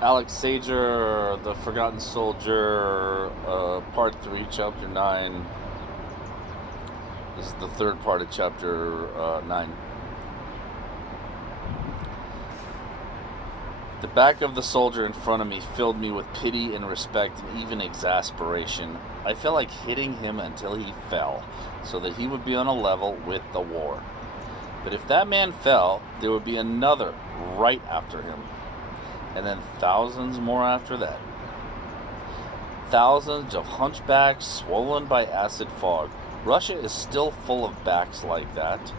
Alex Sager, The Forgotten Soldier, Part 3, Chapter 9. This is the third part of Chapter 9. The back of the soldier in front of me filled me with pity and respect and even exasperation. I felt like hitting him until he fell, so that he would be on a level with the war. But if that man fell, there would be another right after him, and then thousands more after that. Thousands of hunchbacks swollen by acid fog. Russia is still full of backs like that.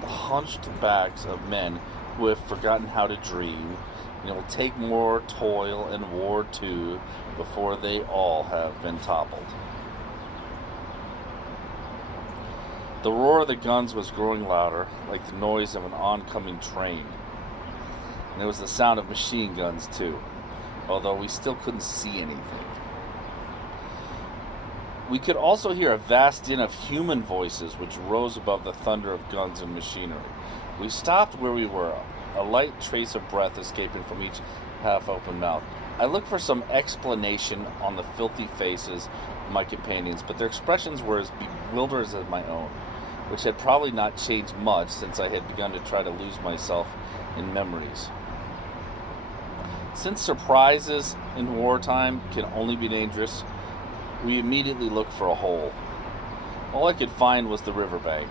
The hunched backs of men who have forgotten how to dream, and it will take more toil and war too before they all have been toppled. The roar of the guns was growing louder, like the noise of an oncoming train. And there was the sound of machine guns too, although we still couldn't see anything. We could also hear a vast din of human voices which rose above the thunder of guns and machinery. We stopped where we were, a light trace of breath escaping from each half-open mouth. I looked for some explanation on the filthy faces of my companions, but their expressions were as bewildered as my own, which had probably not changed much since I had begun to try to lose myself in memories. Since surprises in wartime can only be dangerous, we immediately looked for a hole. All I could find was the riverbank.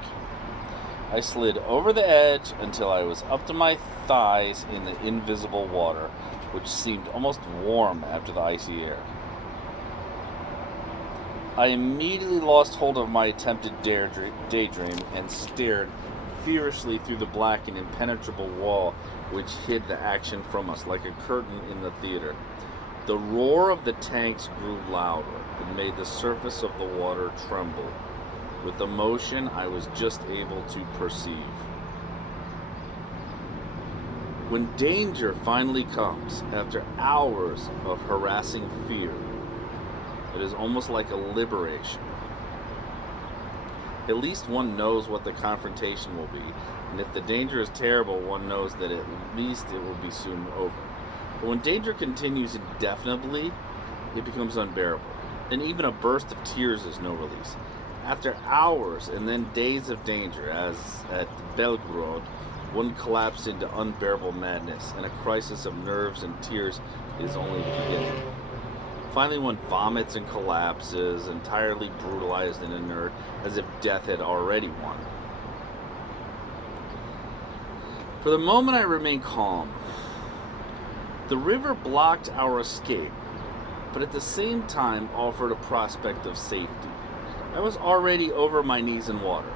I slid over the edge until I was up to my thighs in the invisible water, which seemed almost warm after the icy air. I immediately lost hold of my attempted daydream and stared furiously through the black and impenetrable wall which hid the action from us like a curtain in the theater. The roar of the tanks grew louder and made the surface of the water tremble with the motion I was just able to perceive. When danger finally comes, after hours of harassing fear, it is almost like a liberation. At least one knows what the confrontation will be, and if the danger is terrible, one knows that at least it will be soon over. But when danger continues indefinitely, it becomes unbearable, and even a burst of tears is no release. After hours and then days of danger, as at Belgorod, one collapsed into unbearable madness, and a crisis of nerves and tears is only the beginning. Finally, one vomits and collapses, entirely brutalized and inert, as if death had already won. For the moment, I remained calm. The river blocked our escape, but at the same time offered a prospect of safety. I was already over my knees in water.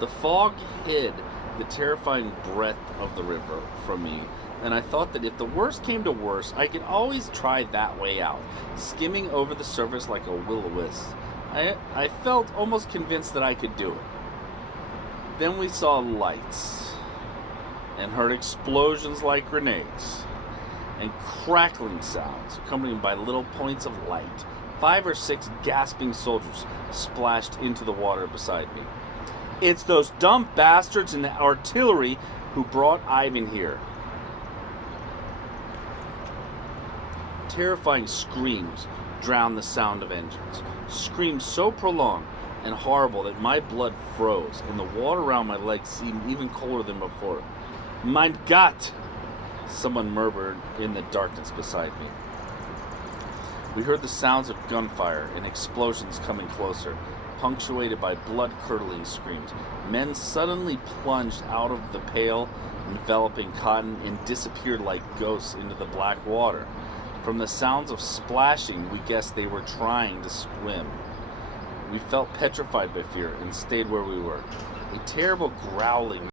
The fog hid the terrifying breadth of the river from me, and I thought that if the worst came to worst, I could always try that way out, skimming over the surface like a will-o-wisp. I felt almost convinced that I could do it. Then we saw lights, and heard explosions like grenades, and crackling sounds accompanied by little points of light. 5 or 6 gasping soldiers splashed into the water beside me. It's those dumb bastards in the artillery who brought Ivan here. Terrifying screams drowned the sound of engines. Screams so prolonged and horrible that my blood froze, and the water around my legs seemed even colder than before. Mein Gott! Someone murmured in the darkness beside me. We heard the sounds of gunfire and explosions coming closer, punctuated by blood-curdling screams. Men suddenly plunged out of the pale, enveloping cotton and disappeared like ghosts into the black water. From the sounds of splashing, we guessed they were trying to swim. We felt petrified by fear and stayed where we were. A terrible growling